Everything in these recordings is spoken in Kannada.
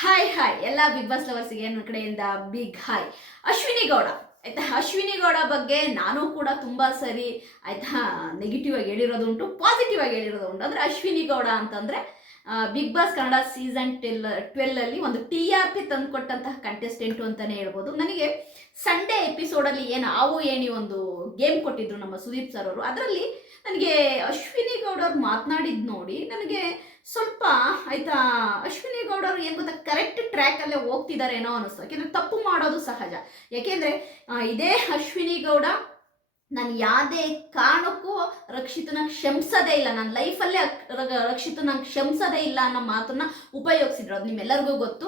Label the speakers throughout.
Speaker 1: ಹಾಯ್ ಹಾಯ್ ಎಲ್ಲ ಬಿಗ್ ಬಾಸ್ ಲವರ್ಸ್ಗೆ ನನ್ನ ಕಡೆಯಿಂದ ಬಿಗ್ ಹಾಯ್ ಅಶ್ವಿನಿ ಗೌಡ. ಆಯ್ತಾ? ಅಶ್ವಿನಿ ಗೌಡ ಬಗ್ಗೆ ನಾನು ಕೂಡ ತುಂಬ ಸರಿ, ಆಯ್ತಾ ನೆಗೆಟಿವ್ ಆಗಿ ಹೇಳಿರೋದುಂಟು ಪಾಸಿಟಿವ್ ಆಗಿ ಹೇಳಿರೋದುಂಟು ಅಂದರೆ ಅಶ್ವಿನಿ ಗೌಡ ಅಂತಂದರೆ ಬಿಗ್ ಬಾಸ್ ಕನ್ನಡ ಸೀಸನ್ ಟೆಲ್ ಟ್ವೆಲ್ಲಲ್ಲಿ ಒಂದು ಟಿ ಆರ್ ಪಿ ತಂದುಕೊಟ್ಟಂತಹ ಕಂಟೆಸ್ಟೆಂಟು ಅಂತಲೇ ಹೇಳ್ಬೋದು. ನನಗೆ ಸಂಡೇ ಎಪಿಸೋಡಲ್ಲಿ ಏನು ಆವು ಏನಿ ಒಂದು ಗೇಮ್ ಕೊಟ್ಟಿದ್ರು ನಮ್ಮ ಸುದೀಪ್ ಸರ್ ಅವರು. ಅದರಲ್ಲಿ ನನಗೆ ಅಶ್ವಿನಿ ಗೌಡವ್ರು ಮಾತನಾಡಿದ್ದು ನೋಡಿ ನನಗೆ ಸ್ವಲ್ಪ ಆಯ್ತಾ, ಅಶ್ವಿನಿ ಗೌಡರು ಏನು ಗೊತ್ತಾ ಕರೆಕ್ಟ್ ಟ್ರ್ಯಾಕಲ್ಲೇ ಹೋಗ್ತಿದಾರೇನೋ ಅನ್ನಿಸ್ತು ಯಾಕೆಂದ್ರೆ ತಪ್ಪು ಮಾಡೋದು ಸಹಜ. ಯಾಕೆಂದರೆ ಇದೇ ಅಶ್ವಿನಿ ಗೌಡ, ನಾನು ಯಾವುದೇ ಕಾರಣಕ್ಕೂ ರಕ್ಷಿತನ ಕ್ಷಮಿಸೋದೇ ಇಲ್ಲ. ನನ್ನ ಲೈಫಲ್ಲೇ ರಕ್ಷಿತನ ಕ್ಷಮಿಸೋದೇ ಇಲ್ಲ ಅನ್ನೋ ಮಾತನ್ನ ಉಪಯೋಗಿಸಿದ್ರು. ಅದು ನಿಮ್ಮೆಲ್ಲರಿಗೂ ಗೊತ್ತು.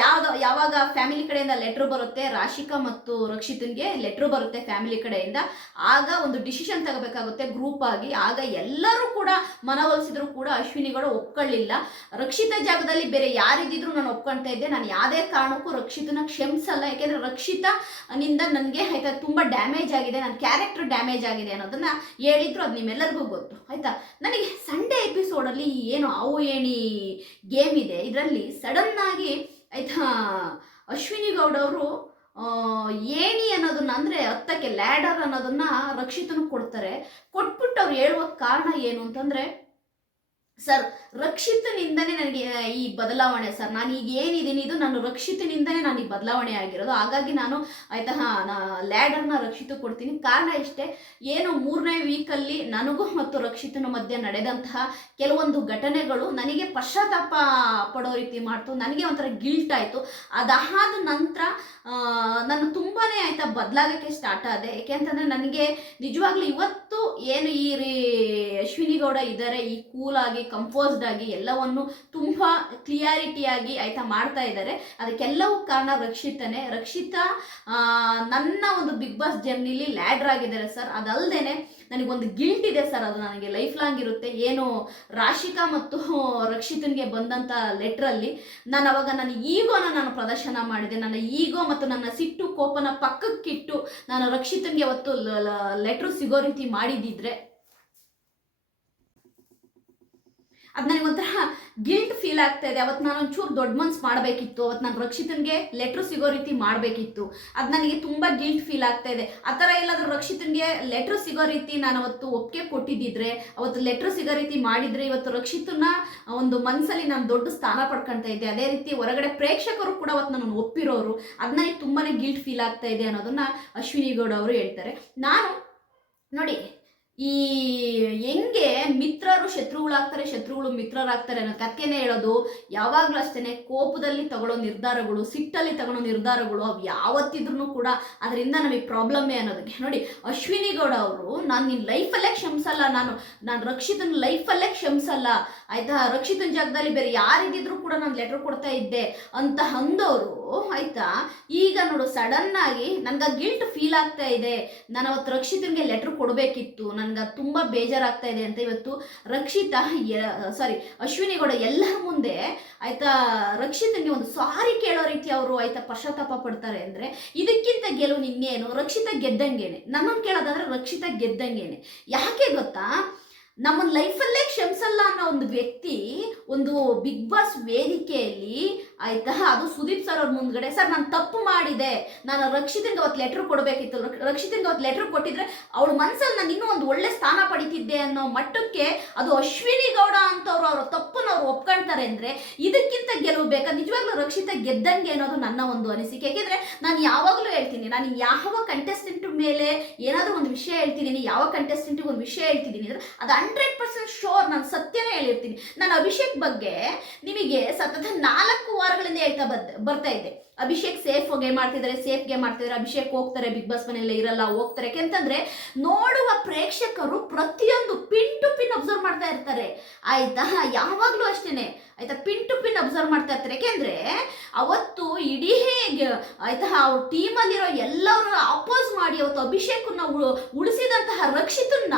Speaker 1: ಯಾವ್ದು ಯಾವಾಗ ಫ್ಯಾಮಿಲಿ ಕಡೆಯಿಂದ ಲೆಟ್ರ್ ಬರುತ್ತೆ, ರಾಶಿಕಾ ಮತ್ತು ರಕ್ಷಿತನ್ಗೆ ಲೆಟ್ರ್ ಬರುತ್ತೆ ಫ್ಯಾಮಿಲಿ ಕಡೆಯಿಂದ, ಆಗ ಒಂದು ಡಿಸಿಷನ್ ತಗೋಬೇಕಾಗುತ್ತೆ ಗ್ರೂಪ್ ಆಗಿ. ಆಗ ಎಲ್ಲರೂ ಕೂಡ ಮನವೊಲಿಸಿದ್ರು ಕೂಡ ಅಶ್ವಿನಿಗಳು ಒಪ್ಕೊಳ್ಳಿಲ್ಲ. ರಕ್ಷಿತ ಜಾಗದಲ್ಲಿ ಬೇರೆ ಯಾರಿದ್ದಿದ್ರು ನಾನು ಒಪ್ಕೊಳ್ತಾ ಇದ್ದೆ. ನಾನು ಯಾವುದೇ ಕಾರಣಕ್ಕೂ ರಕ್ಷಿತನ ಕ್ಷಮಿಸಲ್ಲ. ಯಾಕೆಂದ್ರೆ ರಕ್ಷಿತ ನಿಂದ ನನಗೆ, ಆಯ್ತಾ, ತುಂಬ ಡ್ಯಾಮೇಜ್ ಆಗಿದೆ. ನನ್ನ ಕ್ಯಾರೆಕ್ಟರ್ ಡ್ಯಾಮೇಜ್ ಆಗಿದೆ ಅನ್ನೋದನ್ನ ಹೇಳಿದ್ರು. ಅದು ನಿಮ್ಮೆಲ್ಲರಿಗೂ ಗೊತ್ತು, ಆಯ್ತಾ? ನನಗೆ ಸಂಡೇ ಎಪಿಸೋಡಲ್ಲಿ ಏನು ಅವು ಏಣಿ ಗೇಮ್ ಇದೆ, ಇದರಲ್ಲಿ ಸಡನ್ ಆಗಿ ಆಯ್ತಾ, ಅಶ್ವಿನಿ ಗೌಡ ಅವರು ಏಣಿ ಅನ್ನೋದನ್ನ ಅಂದರೆ ಹತ್ತಕ್ಕೆ ಲ್ಯಾಡರ್ ಅನ್ನೋದನ್ನ ರಕ್ಷಿತನ ಕೊಡ್ತಾರೆ. ಕೊಟ್ಬಿಟ್ಟು ಅವ್ರು ಹೇಳುವ ಕಾರಣ ಏನು ಅಂತಂದರೆ ಸರ್, ರಕ್ಷಿತನಿಂದನೇ ನನಗೆ ಈ ಬದಲಾವಣೆ ಸರ್. ನಾನು ಈಗ ಏನಿದ್ದೀನಿ, ಇದು ನಾನು ರಕ್ಷಿತನಿಂದನೇ ನಾನು ಈ ಬದಲಾವಣೆ ಆಗಿರೋದು. ಹಾಗಾಗಿ ನಾನು ಆಯ್ತಾ, ಹಾಂ ಲ್ಯಾಡರ್ನ ರಕ್ಷಿತ ಕೊಡ್ತೀನಿ. ಕಾರಣ ಇಷ್ಟೇ, ಏನು ಮೂರನೇ ವೀಕಲ್ಲಿ ನನಗೂ ಮತ್ತು ರಕ್ಷಿತನ ಮಧ್ಯೆ ನಡೆದಂತಹ ಕೆಲವೊಂದು ಘಟನೆಗಳು ನನಗೆ ಪಶ್ಚಾತ್ತಾಪ ಪಡೋ ರೀತಿ ಮಾಡ್ತು. ನನಗೆ ಒಂಥರ ಗಿಲ್ಟ್ ಆಯಿತು. ಅದಾದ ನಂತರ ನಾನು ತುಂಬಾ ಆಯಿತಾ ಬದಲಾಗೋಕ್ಕೆ ಸ್ಟಾರ್ಟ್ ಆದೆ. ಯಾಕೆಂತಂದರೆ ನನಗೆ ನಿಜವಾಗ್ಲೂ ಇವತ್ತು ಏನು ಈ ರೀ, ಅಶ್ವಿನಿ ಗೌಡ ಇದ್ದಾರೆ ಈ ಕೂಲಾಗಿ ಕಂಪೋಸ್ಡ್ ಆಗಿ ಎಲ್ಲವನ್ನು ತುಂಬ ಕ್ಲಿಯಾರಿಟಿಯಾಗಿ ಆಯ್ತಾ ಮಾಡ್ತಾ ಇದ್ದಾರೆ. ಅದಕ್ಕೆಲ್ಲವೂ ಕಾರಣ ರಕ್ಷಿತನೇ. ರಕ್ಷಿತಾ ನನ್ನ ಒಂದು ಬಿಗ್ ಬಾಸ್ ಜರ್ನಿಲಿ ಲ್ಯಾಡ್ರ್ ಆಗಿದ್ದಾರೆ ಸರ್ ಅದಲ್ಲದೆ ನನಗೊಂದು ಗಿಲ್ಟ್ ಇದೆ ಸರ್ ಅದು ನನಗೆ ಲೈಫ್ ಲಾಂಗ್ ಇರುತ್ತೆ. ಏನು ರಾಶಿಕಾ ಮತ್ತು ರಕ್ಷಿತನ್ಗೆ ಬಂದಂಥ ಲೆಟ್ರಲ್ಲಿ ನಾನು ಅವಾಗ ನನ್ನ ಈಗೋನ ನಾನು ಪ್ರದರ್ಶನ ಮಾಡಿದೆ. ನನ್ನ ಈಗೋ ಮತ್ತು ನನ್ನ ಸಿಟ್ಟು ಕೋಪನ ಪಕ್ಕಕ್ಕಿಟ್ಟು ನಾನು ರಕ್ಷಿತನ್ಗೆ ಅವತ್ತು ಲೆಟ್ರು ಸಿಗೋ ರೀತಿ ಮಾಡಿದ್ದಿದ್ರೆ ಅದು ನನಗೆ ಒಂಥರ ಗಿಲ್ಟ್ ಫೀಲ್ ಆಗ್ತಾ ಇದೆ. ಅವತ್ತು ನಾನು ಒಂಚೂರು ದೊಡ್ಡ ಮನ್ಸ್ ಮಾಡಬೇಕಿತ್ತು. ಅವತ್ತು ನಾನು ರಕ್ಷಿತನ್ಗೆ ಲೆಟ್ರ್ ಸಿಗೋ ರೀತಿ ಮಾಡಬೇಕಿತ್ತು. ಅದು ನನಗೆ ತುಂಬ ಗಿಲ್ಟ್ ಫೀಲ್ ಆಗ್ತಾ ಇದೆ. ಆ ಥರ ಎಲ್ಲಾದರೂ ರಕ್ಷಿತನ್ಗೆ ಲೆಟ್ರ್ ಸಿಗೋ ರೀತಿ ನಾನು ಅವತ್ತು ಒಪ್ಪಿಗೆ ಕೊಟ್ಟಿದ್ದಿದ್ರೆ, ಅವತ್ತು ಲೆಟ್ರ್ ಸಿಗೋ ರೀತಿ ಮಾಡಿದರೆ, ಇವತ್ತು ರಕ್ಷಿತನ ಒಂದು ಮನಸ್ಸಲ್ಲಿ ನಾನು ದೊಡ್ಡ ಸ್ಥಾನ ಪಡ್ಕೊಳ್ತಾ ಇದ್ದೆ. ಅದೇ ರೀತಿ ಹೊರಗಡೆ ಪ್ರೇಕ್ಷಕರು ಕೂಡ ಅವತ್ತು ನಾನು ಒಪ್ಪಿರೋರು, ಅದು ನನಗೆ ತುಂಬಾ ಗಿಲ್ಟ್ ಫೀಲ್ ಆಗ್ತಾ ಇದೆ ಅನ್ನೋದನ್ನ ಅಶ್ವಿನಿ ಗೌಡ ಅವರು ಹೇಳ್ತಾರೆ. ನಾನು ನೋಡಿ ಈ ಹೆಂಗೆ ಮಿತ್ರರು ಶತ್ರುಗಳಾಗ್ತಾರೆ ಶತ್ರುಗಳು ಮಿತ್ರರಾಗ್ತಾರೆ ಅನ್ನೋ ಕಥೆನೇ ಹೇಳೋದು ಯಾವಾಗಲೂ ಅಷ್ಟೇ ಕೋಪದಲ್ಲಿ ತಗೊಳ್ಳೋ ನಿರ್ಧಾರಗಳು, ಸಿಟ್ಟಲ್ಲಿ ತಗೊಳ್ಳೋ ನಿರ್ಧಾರಗಳು ಅವು ಯಾವತ್ತಿದ್ರೂ ಕೂಡ ಅದರಿಂದ ನಮಗೆ ಪ್ರಾಬ್ಲಮ್ಮೇ ಅನ್ನೋದಕ್ಕೆ. ನೋಡಿ, ಅಶ್ವಿನಿ ಗೌಡ ಅವರು, ನಾನು ನಿನ್ನ ಲೈಫಲ್ಲೇ ಕ್ಷಮಿಸಲ್ಲ, ನಾನು ನಾನು ರಕ್ಷಿತನ ಲೈಫಲ್ಲೇ ಕ್ಷಮಿಸಲ್ಲ ಆಯ್ತಾ? ರಕ್ಷಿತನ ಜಾಗದಲ್ಲಿ ಬೇರೆ ಯಾರಿಗಿದ್ರು ಕೂಡ ನಾನು ಲೆಟರ್ ಕೊಡ್ತಾ ಇದ್ದೆ ಅಂತ ಅಂದವರು ಆಯ್ತಾ? ಈಗ ನೋಡು ಸಡನ್ ಆಗಿ ನನ್ಗೆ ಗಿಲ್ಟ್ ಫೀಲ್ ಆಗ್ತಾ ಇದೆ. ನಾನು ಅವತ್ತು ರಕ್ಷಿತನ್ಗೆ ಲೆಟರ್ ಕೊಡಬೇಕಿತ್ತು. ನನ್ಗೆ ತುಂಬ ಬೇಜಾರಾಗ್ತಾ ಇದೆ ಅಂತ ಇವತ್ತು ರಕ್ಷಿತ ಸಾರಿ ಅಶ್ವಿನಿಗೌಡ ಎಲ್ಲರ ಮುಂದೆ, ಆಯ್ತಾ? ರಕ್ಷಿತನ್ಗೆ ಒಂದು ಸಾರಿ ಕೇಳೋ ರೀತಿ ಅವರು, ಆಯ್ತಾ, ಪಶ್ಚಾತ್ತಾಪ ಪಡ್ತಾರೆ ಅಂದರೆ ಇದಕ್ಕಿಂತ ಗೆಲುವು ನಿನ್ನೇನು? ರಕ್ಷಿತ ಗೆದ್ದಂಗೇನೆ. ನನ್ನನ್ನು ಕೇಳೋದಾದ್ರೆ ರಕ್ಷಿತ ಗೆದ್ದಂಗೇನೆ. ಯಾಕೆ ಗೊತ್ತಾ? ನಮ್ಮ ಲೈಫಲ್ಲೇ ಕ್ಷಮಿಸಲ್ಲ ಅನ್ನೋ ಒಂದು ವ್ಯಕ್ತಿ ಒಂದು ಬಿಗ್ ಬಾಸ್ ವೇದಿಕೆಯಲ್ಲಿ ಆಯ್ತಾ? ಅದು ಸುದೀಪ್ ಸರ್ ಅವ್ರ ಮುಂದ್ಗಡೆ. ಸರ್, ನಾನು ತಪ್ಪು ಮಾಡಿದೆ. ನಾನು ರಕ್ಷಿತಿಂದ ಅವತ್ತು ಲೆಟ್ರ್ ಕೊಡಬೇಕಿತ್ತು. ರಕ್ಷಿತಿಂದ ಅವತ್ತು ಲೆಟ್ರ್ ಕೊಟ್ಟಿದ್ರೆ ಅವಳ ಮನಸ್ಸಲ್ಲಿ ನಾನು ಇನ್ನೂ ಒಂದು ಒಳ್ಳೆ ಸ್ಥಾನ ಪಡಿತಿದ್ದೆ ಅನ್ನೋ ಮಟ್ಟಕ್ಕೆ ಅದು ಅಶ್ವಿನಿ ಗೌಡ ಅಂತವ್ರು ಅವ್ರ ತಪ್ಪನ್ನು ಅವ್ರು ಒಪ್ಕೊಳ್ತಾರೆ ಅಂದರೆ ಇದಕ್ಕಿಂತ ಗೆಲುವು ಬೇಕಾ? ನಿಜವಾಗ್ಲೂ ರಕ್ಷಿತ ಗೆದ್ದಂಗೆ ಅನ್ನೋದು ನನ್ನ ಒಂದು ಅನಿಸಿಕೆ. ಯಾಕೆಂದರೆ ನಾನು ಯಾವಾಗಲೂ ಹೇಳ್ತೀನಿ, ನಾನು ಯಾವ ಕಂಟೆಸ್ಟೆಂಟ್ ಮೇಲೆ ಏನಾದರೂ ಒಂದು ವಿಷಯ ಹೇಳ್ತಿದ್ದೀನಿ, ಯಾವ ಕಂಟೆಸ್ಟೆಂಟಿಗೆ ಒಂದು ವಿಷಯ ಹೇಳ್ತಿದ್ದೀನಿ ಅಂದರೆ ಅದು ಹಂಡ್ರೆಡ್ ಪರ್ಸೆಂಟ್ ಶೋರ್ ನಾನು ಸತ್ಯನೇ ಹೇಳಿರ್ತೀನಿ. ನಾನು ಅಭಿಷೇಕ್ ಬಗ್ಗೆ ನಿಮಗೆ ಸತತ ನಾಲ್ಕು ವಾರಗಳಿಂದ ಹೇಳ್ತಾ ಬರ್ತ ಇದೆ. ಅಭಿಷೇಕ್ ಸೇಫ್ಗೆ ಮಾಡ್ತಿದ್ದಾರೆ ಸೇಫ್ಗೆ ಮಾಡ್ತಿದ್ದಾರೆ ಅಭಿಷೇಕ್ ಹೋಗ್ತಾರೆ ಬಿಗ್ ಬಾಸ್ ಮನೆಯಲ್ಲ ಇರಲ್ಲ, ಹೋಗ್ತಾರೆ. ಯಾಕೆಂತಂದ್ರೆ ನೋಡುವ ಪ್ರೇಕ್ಷಕರು ಪ್ರತಿಯೊಂದು ಪಿನ್ ಟು ಪಿನ್ ಅಬ್ಸರ್ವ್ ಮಾಡ್ತಾ ಇರ್ತಾರೆ. ಆಯ್ತಾ? ಯಾವಾಗ್ಲೂ ಅಷ್ಟೇನೆ. ಆಯ್ತಾ? ಪಿನ್ ಟು ಪಿನ್ ಅಬ್ಸರ್ವ್ ಮಾಡ್ತಾ ಇರ್ತಾರೆ. ಯಾಕೆಂದ್ರೆ ಅವತ್ತು ಇಡೀ ಆಯ್ತಾ? ಅವ್ರ ಟೀಮಲ್ಲಿರೋ ಎಲ್ಲರೂ ಅಪೋಸ್ ಮಾಡಿ ಅವತ್ತು ಅಭಿಷೇಕ್ ಉಳು- ಉಳಿಸಿದಂತಹ ರಕ್ಷಿತನ್ನ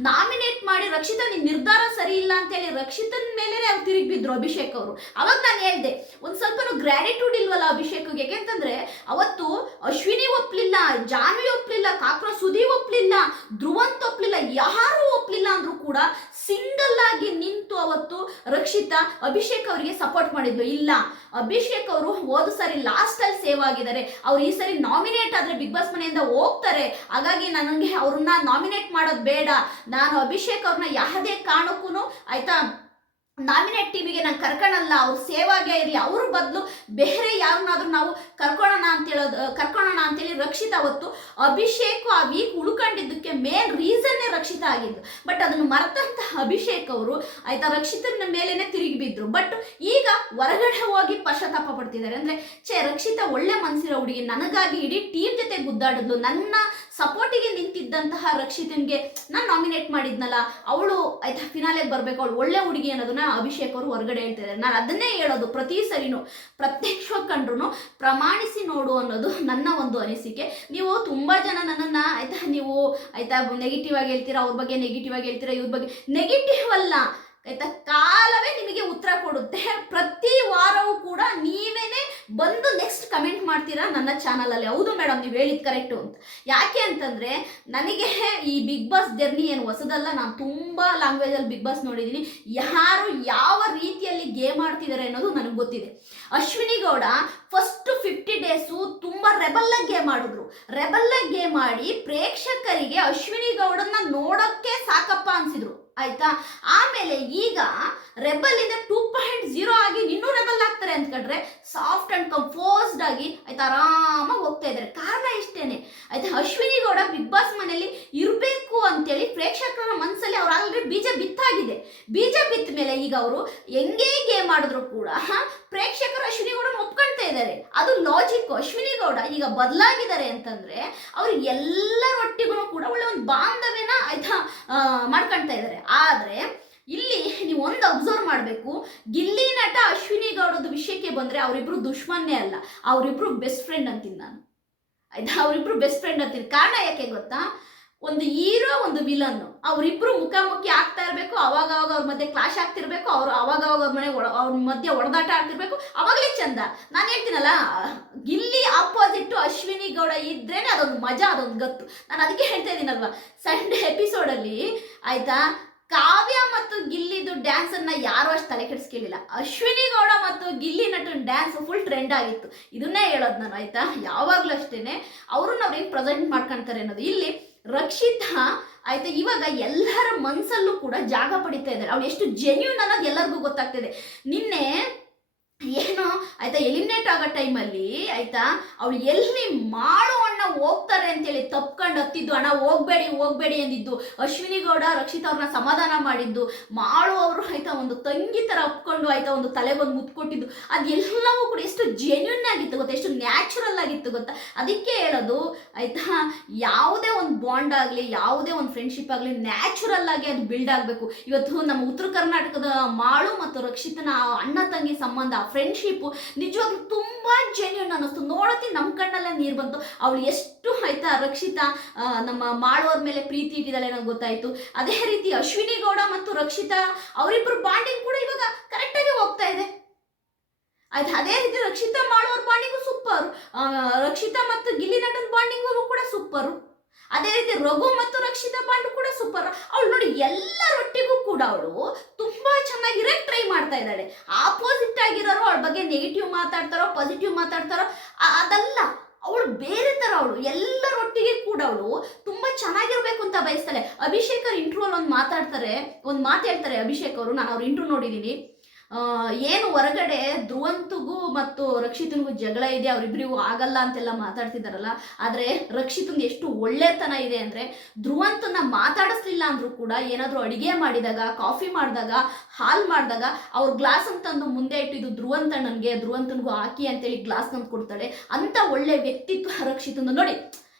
Speaker 1: ನಾಮಿನೇಟ್ ಮಾಡಿ ರಕ್ಷಿತ, ನಿನ್ ನಿರ್ಧಾರ ಸರಿ ಇಲ್ಲ ಅಂತೇಳಿ ರಕ್ಷಿತನ ಮೇಲೆ ಅವ್ರು ತಿರುಗಿ ಬಿದ್ರು ಅಭಿಷೇಕ್ ಅವರು. ಅವಾಗ ನಾನು ಹೇಳ್ದೆ, ಒಂದ್ ಸ್ವಲ್ಪ ಗ್ರಾಟಿಟ್ಯೂಡ್ ಇಲ್ವಲ್ಲ ಅಭಿಷೇಕ್ ಯಾಕೆಂತಂದ್ರೆ ಅವತ್ತು ಅಶ್ವಿನಿ ಒಪ್ಲಿಲ್ಲ, ಜಾನ್ವಿ ಒಪ್ಲಿಲ್ಲ ಕಾಕ್ರ ಸುದೀಪ್ ಒಪ್ಲಿಲ್ಲ, ಧ್ರುವಂತ್ ಒಪ್ಲಿಲ್ಲ, ಯಾರು ಒಪ್ಲಿಲ್ಲ ಅಂದ್ರೂ ಕೂಡ ಸಿಂಗಲ್ ಆಗಿ ನಿಂತು ಅವತ್ತು ರಕ್ಷಿತಾ ಅಭಿಷೇಕ್ ಅವರಿಗೆ ಸಪೋರ್ಟ್ ಮಾಡಿದ್ಲು. ಇಲ್ಲ, ಅಭಿಷೇಕ್ ಅವರು ಹೋದ ಸರಿ ಲಾಸ್ಟ್ ಅಲ್ಲಿ ಸೇವ್ ಆಗಿದ್ದಾರೆ. ಅವ್ರು ಈ ಸರಿ ನಾಮಿನೇಟ್ ಆದ್ರೆ ಬಿಗ್ ಬಾಸ್ ಮನೆಯಿಂದ ಹೋಗ್ತಾರೆ. ಹಾಗಾಗಿ ನನಗೆ ಅವ್ರನ್ನ ನಾಮಿನೇಟ್ ಮಾಡೋದು ಬೇಡ. ನಾನು ಅಭಿಷೇಕ್ ಅವ್ರನ್ನ ಯಾವುದೇ ಕಾರಣಕ್ಕೂ ಆಯ್ತಾ ನಾಮಿನೇಟ್ ಟೀಮಿಗೆ ನಾನು ಕರ್ಕೊಳಲ್ಲ, ಅವ್ರು ಸೇವಾಗೆ ಇರಲಿ, ಅವ್ರ ಬದಲು ಬೇರೆ ಯಾರನ್ನಾದ್ರೂ ನಾವು ಕರ್ಕೊಳ್ಳೋಣ ಅಂತ ಹೇಳೋದು ಕರ್ಕೊಳ್ಳೋಣ ಅಂತೇಳಿ ರಕ್ಷಿತ ಅವತ್ತು ಅಭಿಷೇಕ್ ಆ ವೀಕ್ ಉಳ್ಕೊಂಡಿದ್ದಕ್ಕೆ ಮೇನ್ ರೀಸನ್ನೇ ರಕ್ಷಿತ ಆಗಿದ್ದು. ಬಟ್ ಅದನ್ನು ಮರೆತಂತ ಅಭಿಷೇಕ್ ಅವರು ಆಯ್ತಾ ರಕ್ಷಿತನ ಮೇಲೇನೆ ತಿರುಗಿ ಬಿದ್ರು. ಬಟ್ ಈಗ ಹೊರಗಡೆ ಹೋಗಿ ಪಶ್ಚಾತ್ತಾಪ ಪಡ್ತಿದ್ದಾರೆ. ಅಂದರೆ ಛೇ, ರಕ್ಷಿತ ಒಳ್ಳೆ ಮನಸ್ಸಿರೋ ಹುಡುಗಿ, ನನಗಾಗಿ ಇಡೀ ಟೀಮ್ ಜೊತೆ ಗುದ್ದಾಡಿದ್ಲು, ನನ್ನ ಸಪೋರ್ಟಿಗೆ ನಿಂತಿದ್ದಂತಹ ರಕ್ಷಿತನ್ಗೆ ನಾನು ನಾಮಿನೇಟ್ ಮಾಡಿದ್ನಲ್ಲ, ಅವಳು ಆಯ್ತಾ ಫಿನಾಲೆಗೆ ಬರಬೇಕು, ಅವಳು ಒಳ್ಳೆ ಹುಡುಗಿ ಅನ್ನೋದನ್ನ ಅಭಿಷೇಕ್ ಅವರು ಹೊರಗಡೆ ಹೇಳ್ತಿದ್ದಾರೆ ನಾನು ಅದನ್ನೇ ಹೇಳೋದು, ಪ್ರತಿ ಸರಿನೂ ಪ್ರತ್ಯಕ್ಷವಾಗಿ ಕಂಡ್ರು ಪ್ರಮಾಣಿಸಿ ನೋಡು ಅನ್ನೋದು ನನ್ನ ಒಂದು ಅನಿಸಿಕೆ. ನೀವು ತುಂಬಾ ಜನ ನನ್ನನ್ನ ಆಯ್ತಾ ನೀವು ಆಯ್ತಾ ನೆಗೆಟಿವ್ ಆಗಿ ಹೇಳ್ತೀರಾ, ಅವ್ರ ಬಗ್ಗೆ ನೆಗೆಟಿವ್ ಆಗಿ ಹೇಳ್ತೀರಾ, ಇವ್ರ ಬಗ್ಗೆ ನೆಗೆಟಿವ್ ಅಲ್ಲ. ಆಯ್ತಾ ಕಾಲವೇ ನಿಮಗೆ ಉತ್ತರ ಕೊಡುತ್ತೆ. ಪ್ರತಿ ಮಾಡ್ತೀರಾ? ನನ್ನ ಚಾನಲಲ್ಲಿ. ಹೌದು ಮೇಡಮ್, ನೀವು ಹೇಳಿದ್ ಕರೆಕ್ಟು ಅಂತ ಯಾಕೆ ಅಂತಂದ್ರೆ, ನನಗೆ ಈ ಬಿಗ್ ಬಾಸ್ ಜರ್ನಿ ಏನು ಹೊಸದಲ್ಲ, ನಾನು ತುಂಬಾ ಲ್ಯಾಂಗ್ವೇಜ್ ಅಲ್ಲಿ ಬಿಗ್ ಬಾಸ್ ನೋಡಿದ್ದೀನಿ ಯಾರು ಯಾವ ರೀತಿಯಲ್ಲಿ ಗೇಮ್ ಆಡ್ತಿದ್ದಾರೆ ಅನ್ನೋದು ನನಗೆ ಗೊತ್ತಿದೆ. Ashwini Gowda first fifty days ತುಂಬಾ ರೆಬಲ್ಲಾಗಿ ಗೇಮ್ ಆಡಿದ್ರು. ರೆಬಲ್ಲಾಗಿ ಗೇಮ್ ಆಡಿ ಪ್ರೇಕ್ಷಕರಿಗೆ ಅಶ್ವಿನಿ ಗೌಡನ್ನ ನೋಡೋಕ್ಕೆ ಸಾಕಪ್ಪ ಅನ್ಸಿದ್ರು. ಆಯ್ತಾ? ಆಮೇಲೆ ಈಗ ರೆಬಲ್ ಇಂದ ಟೂ ಪಾಯಿಂಟ್ ಜೀರೋ ಆಗಿ ಇನ್ನೂ ರೆಬಲ್ ಆಗ್ತಾರೆ ಅಂದ್ಕೊಂಡ್ರೆ ಸಾಫ್ಟ್ ಅಂಡ್ ಕಂಫೋಸ್ಡ್ ಆಗಿ ಆಯ್ತಾ, ಆರಾಮಾಗಿ ಹೋಗ್ತಾ ಇದ್ದಾರೆ. ಕಾರಣ ಇಷ್ಟೇನೆ. ಆಯ್ತಾ, ಅಶ್ವಿನಿ ಗೌಡ ಬಿಗ್ ಬಾಸ್ ಮನೆಯಲ್ಲಿ ಇರಬೇಕು ಅಂತೇಳಿ ಪ್ರೇಕ್ಷಕರ ಮನಸ್ಸಲ್ಲಿ ಅವ್ರು ಆಲ್ರೆಡಿ ಬೀಜ ಬಿತ್ತಾಗಿದೆ. ಬೀಜ ಬಿತ್ತ ಮೇಲೆ ಈಗ ಅವರು ಹೆಂಗೇ ಗೇಮ್ ಮಾಡಿದ್ರು ಕೂಡ ಪ್ರೇಕ್ಷಕರು ಅಶ್ವಿನಿ ಗೌಡ ಇದ್ದಾರೆ. ಅದು ಲಾಜಿಕ್ ಅಶ್ವಿನಿ ಗೌಡ ಈಗ ಬದಲಾಗಿದ್ದಾರೆ ಅಂತಂದ್ರೆ ಅವ್ರು ಎಲ್ಲರೊಟ್ಟಿಗೂ ಕೂಡ ಒಳ್ಳೆ ಒಂದು ಬಾಂಧವ್ಯನ ಆಯ್ತಾ ಮಾಡ್ಕೊಳ್ತಾ ಇದ್ದಾರೆ. ಆದ್ರೆ ಇಲ್ಲಿ ನೀವು ಒಂದು ಅಬ್ಸರ್ವ್ ಮಾಡಬೇಕು. ಗಿಲ್ಲಿ ನಟ ಅಶ್ವಿನಿ ಗೌಡದ ವಿಷಯಕ್ಕೆ ಬಂದ್ರೆ ಅವರಿಬ್ರು ದುಶ್ಮನ್ನೇ ಅಲ್ಲ. ಅವರಿಬ್ರು ಬೆಸ್ಟ್ ಫ್ರೆಂಡ್ ಅಂತೀನಿ ನಾನು. ಆಯ್ತಾ? ಅವರಿಬ್ರು ಬೆಸ್ಟ್ ಫ್ರೆಂಡ್ ಅಂತೀನಿ. ಕಾರಣ ಯಾಕೆ ಗೊತ್ತಾ? ಒಂದು ಹೀರೋ ಒಂದು ವಿಲನ್ ಅವರಿಬ್ರು ಮುಖಾಮುಖಿ ಆಗ್ತಾ ಇರಬೇಕು, ಅವಾಗ ಅವಾಗ ಅವ್ರ ಮಧ್ಯೆ ಕ್ಲಾಶ್ ಆಗ್ತಿರ್ಬೇಕು, ಅವ್ರು ಅವಾಗ ಅವಾಗ ಅವ್ರ ಮನೆ ಅವ್ರ ಮಧ್ಯೆ ಹೊಡೆದಾಟ ಆಗ್ತಿರ್ಬೇಕು. ಅವಾಗಲೇ ಚಂದ. ನಾನು ಹೇಳ್ತೀನಲ್ಲ, ಗಿಲ್ಲಿ ಆಪೋಸಿಟ್ ಅಶ್ವಿನಿ ಗೌಡ ಇದ್ರೇನೆ ಅದೊಂದು ಮಜಾ, ಅದೊಂದು ಗತ್ತು. ನಾನು ಅದಕ್ಕೆ ಹೇಳ್ತಾ ಇದ್ದೀನಲ್ವಾ? ಸಂಡೇ ಎಪಿಸೋಡಲ್ಲಿ ಆಯ್ತಾ, ಕಾವ್ಯ ಮತ್ತು ಗಿಲ್ಲಿದು ಡ್ಯಾನ್ಸ್ ಅನ್ನ ಯಾರು ಅಷ್ಟು ತಲೆ ಕೆಡಿಸ್ಕೇಳಿಲ್ಲ ಅಶ್ವಿನಿ ಗೌಡ ಮತ್ತು ಗಿಲ್ಲಿ ನಟನ ಡ್ಯಾನ್ಸ್ ಫುಲ್ ಟ್ರೆಂಡ್ ಆಗಿತ್ತು. ಇದನ್ನೇ ಹೇಳೋದು ನಾನು, ಆಯ್ತಾ? ಯಾವಾಗಲೂ ಅಷ್ಟೇನೆ. ಅವರು ಅವ್ರು ಹೆಂಗ್ ಪ್ರೆಸೆಂಟ್ ಮಾಡ್ಕೊಳ್ತಾರೆ ಅನ್ನೋದು. ಇಲ್ಲಿ ರಕ್ಷಿತಾ ಆಯ್ತಾ? ಇವಾಗ ಎಲ್ಲರ ಮನಸ್ಸಲ್ಲೂ ಕೂಡ ಜಾಗ ಪಡಿತಾ ಇದ್ದಾರೆ. ಅವ್ಳು ಎಷ್ಟು ಜೆನ್ಯೂನ್ ಅನ್ನೋದು ಎಲ್ಲರಿಗೂ ಗೊತ್ತಾಗ್ತಿದೆ ನಿನ್ನೆ ಏನು, ಆಯ್ತಾ ಎಲಿಮಿನೇಟ್ ಆಗೋ ಟೈಮಲ್ಲಿ ಆಯ್ತಾ, ಅವಳು ಎಲ್ಲಿ ಮಾಡು ಅಣ್ಣ ಹೋಗ್ತಾರೆ ಅಂತೇಳಿ ತಪ್ಕೊಂಡು ಹತ್ತಿದ್ದು, ಅಣ್ಣ, ಹೋಗ್ಬೇಡಿ ಹೋಗ್ಬೇಡಿ ಅಂದಿದ್ದು. ಅಶ್ವಿನಿ ಗೌಡ, ರಕ್ಷಿತ್ ಅವ್ರನ್ನ ಸಮಾಧಾನ ಮಾಡಿದ್ದು. ಮಾಡು ಅವರು, ಆಯ್ತಾ, ಒಂದು ತಂಗಿ ಥರ ಅಪ್ಕೊಂಡು, ಆಯ್ತಾ, ಒಂದು ತಲೆ ಬಂದು ಮುತ್ಕೊಟ್ಟಿದ್ದು. ಅದೆಲ್ಲವೂ ಕೂಡ ಎಷ್ಟು ಜೆನ್ಯೂನ್ ಆಗಿತ್ತು ಗೊತ್ತಾ, ಎಷ್ಟು ನ್ಯಾಚುರಲ್ ಆಗಿತ್ತು ಗೊತ್ತಾ. ಅದಕ್ಕೆ ಹೇಳೋದು, ಆಯ್ತಾ, ಯಾವುದೇ ಒಂದು ಬಾಂಡ್ ಆಗಲಿ, ಯಾವುದೇ ಒಂದು ಫ್ರೆಂಡ್ಶಿಪ್ ಆಗಲಿ ನ್ಯಾಚುರಲ್ ಆಗಿ ಅದು ಬಿಲ್ಡ್ ಆಗಬೇಕು. ಇವತ್ತು ನಮ್ಮ ಉತ್ತರ ಕರ್ನಾಟಕದ ಮಾಳು ಮತ್ತು ರಕ್ಷಿತನ ಅಣ್ಣ ತಂಗಿ ಸಂಬಂಧ ಫ್ರೆಂಡ್ಶಿಪ್ ನಿಜವಾಗ್ಲೂ ತುಂಬಾ ಜೆನ್ಯೂನ್ ಅನ್ನಿಸ್ತು. ನೋಡೋತಿ ನಮ್ಮ ಕಣ್ಣಲ್ಲೇ ನೀರು ಬಂತು. ಅವಳು ಎಷ್ಟು ಆಯ್ತಾ, ರಕ್ಷಿತಾ? ನಮ್ಮ ಮಾಡೋರ್ ಮೇಲೆ ಪ್ರೀತಿ ಇಟ್ಟಿದ್ದಾಳೆ ನಂಗೆ ಗೊತ್ತಾಯ್ತು. ಅದೇ ರೀತಿ ಅಶ್ವಿನಿ ಗೌಡ ಮತ್ತು ರಕ್ಷಿತಾ ಅವರಿಬ್ಬರು ಬಾಂಡಿಂಗ್ ಕೂಡ ಇವಾಗ ಕರೆಕ್ಟಾಗಿ ಹೋಗ್ತಾ ಇದೆ. ಆಯ್ತು, ಅದೇ ರೀತಿ ರಕ್ಷಿತಾ ಮಾಡೋರ್ ಬಾಂಡಿಂಗು ಸೂಪರ್ ರಕ್ಷಿತಾ ಮತ್ತು ಗಿಲ್ಲಿ ನಟನ್ ಬಾಂಡಿಂಗು ಕೂಡ ಸೂಪರು ಅದೇ ರೀತಿ ರಘು ಮತ್ತು ರಕ್ಷಿತಾ ಬಾಂಡ್ ಕೂಡ ಸೂಪರ್ ಅವಳು ನೋಡಿ ಎಲ್ಲರೊಟ್ಟಿಗೂ ಕೂಡ ಅವಳು ತುಂಬಾ ಚೆನ್ನಾಗಿರಕ್ ಟ್ರೈ ಮಾಡ್ತಾ ಇದ್ದಾಳೆ. ಆಪೋಸಿಟ್ ಆಗಿರೋರು ಅವಳ ಬಗ್ಗೆ ನೆಗೆಟಿವ್ ಮಾತಾಡ್ತಾರೋ ಪಾಸಿಟಿವ್ ಮಾತಾಡ್ತಾರೋ ಅದಲ್ಲ. ಅವಳು ಬೇರೆ ತರ ಅವಳು. ಎಲ್ಲರೊಟ್ಟಿಗೆ ಕೂಡ ಅವಳು ತುಂಬಾ ಚೆನ್ನಾಗಿರ್ಬೇಕು ಅಂತ ಬಯಸ್ತಾಳೆ. ಅಭಿಷೇಕ್ ಅವ್ರ ಇಂಟ್ರೂ ಒಂದು ಮಾತಾಡ್ತಾರೆ, ಒಂದು ಮಾತು ಹೇಳ್ತಾರೆ ಅಭಿಷೇಕ್ ಅವರು. ನಾನು ಅವ್ರ ಇಂಟ್ರೂ ನೋಡಿದ್ದೀನಿ ಏನು ಹೊರಗಡೆ ಧ್ರುವಂತಗೂ ಮತ್ತು ರಕ್ಷಿತನಿಗೂ ಜಗಳ ಇದೆ ಅವರಿಬ್ಬರಿಗೂ ಆಗಲ್ಲ ಅಂತೆಲ್ಲ ಮಾತಾಡ್ತಿದ್ದಾರಲ್ಲ ಆದರೆ ರಕ್ಷಿತನ್ ಎಷ್ಟು ಒಳ್ಳೆತನ ಇದೆ ಅಂದರೆ ಧ್ರುವಂತನ ಮಾತಾಡಿಸ್ಲಿಲ್ಲ ಅಂದ್ರೂ ಕೂಡ ಏನಾದರೂ ಅಡಿಗೆ ಮಾಡಿದಾಗ, ಕಾಫಿ ಮಾಡಿದಾಗ, ಹಾಲು ಮಾಡಿದಾಗ ಅವ್ರ ಗ್ಲಾಸ್ ಅಂತಂದು ಮುಂದೆ ಇಟ್ಟಿದ್ದು ಧ್ರುವಂತಣ್ಣನಿಗೆ ಧ್ರುವಂತನಿಗೂ ಹಾಕಿ ಅಂತೇಳಿ ಗ್ಲಾಸ್ ತಂದು ಕೊಡ್ತಾಳೆ. ಅಂತ ಒಳ್ಳೆ ವ್ಯಕ್ತಿತ್ವ ರಕ್ಷಿತನ ನೋಡಿ.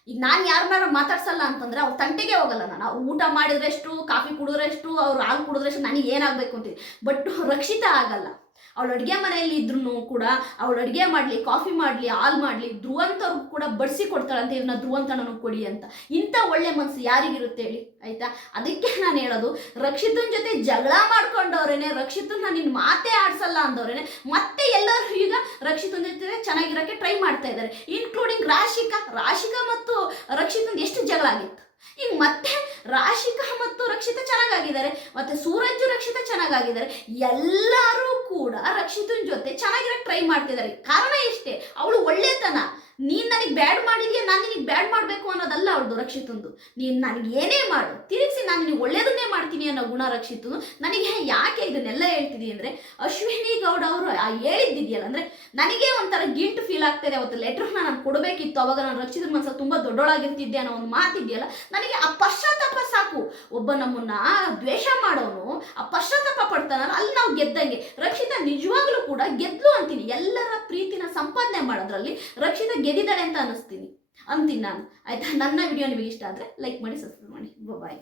Speaker 1: ಈಗ ನಾನು ಯಾರನ್ನಾರ ಮಾತಾಡ್ಸಲ್ಲ ಅಂತಂದ್ರೆ ಅವ್ರ ತಂಟೆಗೆ ಹೋಗಲ್ಲ ನಾನು. ಅವ್ರು ಊಟ ಮಾಡಿದ್ರೆಷ್ಟು, ಕಾಫಿ ಕುಡಿದ್ರೆಷ್ಟು, ಅವ್ರು ಹಾಲು ಕುಡಿದ್ರೆಷ್ಟು ನನಗೆ ಏನಾಗಬೇಕು ಅಂತೀವಿ. ಬಟ್ ರಕ್ಷಿತ ಆಗಲ್ಲ. ಅವಳು ಅಡುಗೆ ಮನೆಯಲ್ಲಿ ಇದ್ರು ಕೂಡ ಅವಳು ಅಡುಗೆ ಮಾಡಲಿ, ಕಾಫಿ ಮಾಡಲಿ, ಹಾಲ್ ಮಾಡಲಿ, ಧ್ರುವಂತವ್ರಿಗೂ ಕೂಡ ಬಡಿಸಿ ಕೊಡ್ತಾಳಂತೆ ಇವನ್ನ ಧ್ರುವಂತನೂ ಕೊಡಿ ಅಂತ. ಇಂಥ ಒಳ್ಳೆ ಮನಸ್ಸು ಯಾರಿಗಿರುತ್ತೆ ಹೇಳಿ, ಆಯ್ತಾ? ಅದಕ್ಕೆ ನಾನು ಹೇಳೋದು, ರಕ್ಷಿತನ ಜೊತೆ ಜಗಳ ಮಾಡ್ಕೊಂಡವ್ರೇನೆ ರಕ್ಷಿತನ ನಿನ್ನ ಮಾತೇ ಆಡ್ಸಲ್ಲ ಅಂದವ್ರೇನೆ, ಮತ್ತೆ ಎಲ್ಲರೂ ಈಗ ರಕ್ಷಿತನ ಜೊತೆ ಚೆನ್ನಾಗಿರೋಕ್ಕೆ ಟ್ರೈ ಮಾಡ್ತಾ ಇದ್ದಾರೆ ಇನ್ಕ್ಲೂಡಿಂಗ್ ರಾಶಿಕಾ. ರಾಶಿಕಾ ಮತ್ತು ರಕ್ಷಿತನ್ ಎಷ್ಟು ಜಗಳ ಆಗಿತ್ತು? ಈಗ ಮತ್ತೆ ರಾಶಿಕಾ ಮತ್ತು ರಕ್ಷಿತ ಚೆನ್ನಾಗಾಗಿದ್ದಾರೆ, ಮತ್ತೆ ಸೂರಜ್ ರಕ್ಷಿತ ಚೆನ್ನಾಗಾಗಿದ್ದಾರೆ, ಎಲ್ಲರೂ ಕೂಡ ರಕ್ಷಿತನ ಜೊತೆ ಚೆನ್ನಾಗಿರೋ ಟ್ರೈ ಮಾಡ್ತಿದ್ದಾರೆ. ಕಾರಣ ಇಷ್ಟೇ ಅವಳು ಒಳ್ಳೆತನ. ನೀನ್ ನನಗೆ ಬ್ಯಾಡ್ ಮಾಡಿದ್ಯಾ, ನಾನು ನಿನಗೆ ಬ್ಯಾಡ್ ಮಾಡಬೇಕು ಅನ್ನೋದಲ್ಲ ಅವ್ರದ್ದು ರಕ್ಷಿತಂದು. ನೀನು ನನಗೆ ಏನೇ ಮಾಡು, ತಿರುಗಿಸಿ ನಾನು ನಿನಗೆ ಒಳ್ಳೇದನ್ನೇ ಮಾಡ್ತೀನಿ ಅನ್ನೋ ಗುಣ ರಕ್ಷಿತನು. ನನಗೆ ಯಾಕೆ ಇದನ್ನೆಲ್ಲ ಹೇಳ್ತಿದ್ದೀನಿ ಅಂದರೆ, ಅಶ್ವಿನಿ ಗೌಡ ಅವರು ಆ ಹೇಳಿದ್ದಿದೆಯಲ್ಲ, ಅಂದರೆ ನನಗೆ ಒಂಥರ ಗಿಲ್ಟ್ ಫೀಲ್ ಆಗ್ತಾಯಿದೆ ಅವತ್ತು ಲೆಟ್ರನ್ನ ನಾನು ಕೊಡಬೇಕಿತ್ತು, ಅವಾಗ ನಾನು ರಕ್ಷಿತನ ಮನಸ್ಸಲ್ಲಿ ತುಂಬ ದೊಡ್ಡೊಳಾಗಿರ್ತಿದ್ದೆ ಅನ್ನೋ ಒಂದು ಮಾತಿದೆಯಲ್ಲ, ನನಗೆ ಆ ಪಶ್ಚಾತ್ತಾಪ ಸಾಕು. ಒಬ್ಬ ನಮ್ಮನ್ನ ದ್ವೇಷ ಮಾಡೋನು, ಆ ಪಶ್ಚಾತ್ತಾಪ ಪಡ್ತಾನಲ್ಲ ಅಲ್ಲಿ ನಾವು ಗೆದ್ದಂಗೆ. ರಕ್ಷಿತ ನಿಜವಾಗ್ಲೂ ಕೂಡ ಗೆದ್ದು ಅಂತೀನಿ. ಎಲ್ಲರ ಪ್ರೀತಿನ ಸಂಪಾದನೆ ಮಾಡೋದ್ರಲ್ಲಿ ರಕ್ಷಿತ ಗೆದ್ದಿದ್ದಾಳೆ ಅಂತ ಅನ್ನಿಸ್ತೀನಿ. ಅಂತೀನಿ ನಾನು. ಆಯ್ತಾ? ನನ್ನ ವಿಡಿಯೋ ನಿಮಗೆ ಇಷ್ಟ ಆದರೆ ಲೈಕ್ ಮಾಡಿ ಸಬ್ಸ್ಕ್ರೈಬ್ ಮಾಡಿ. ಬಾಯ್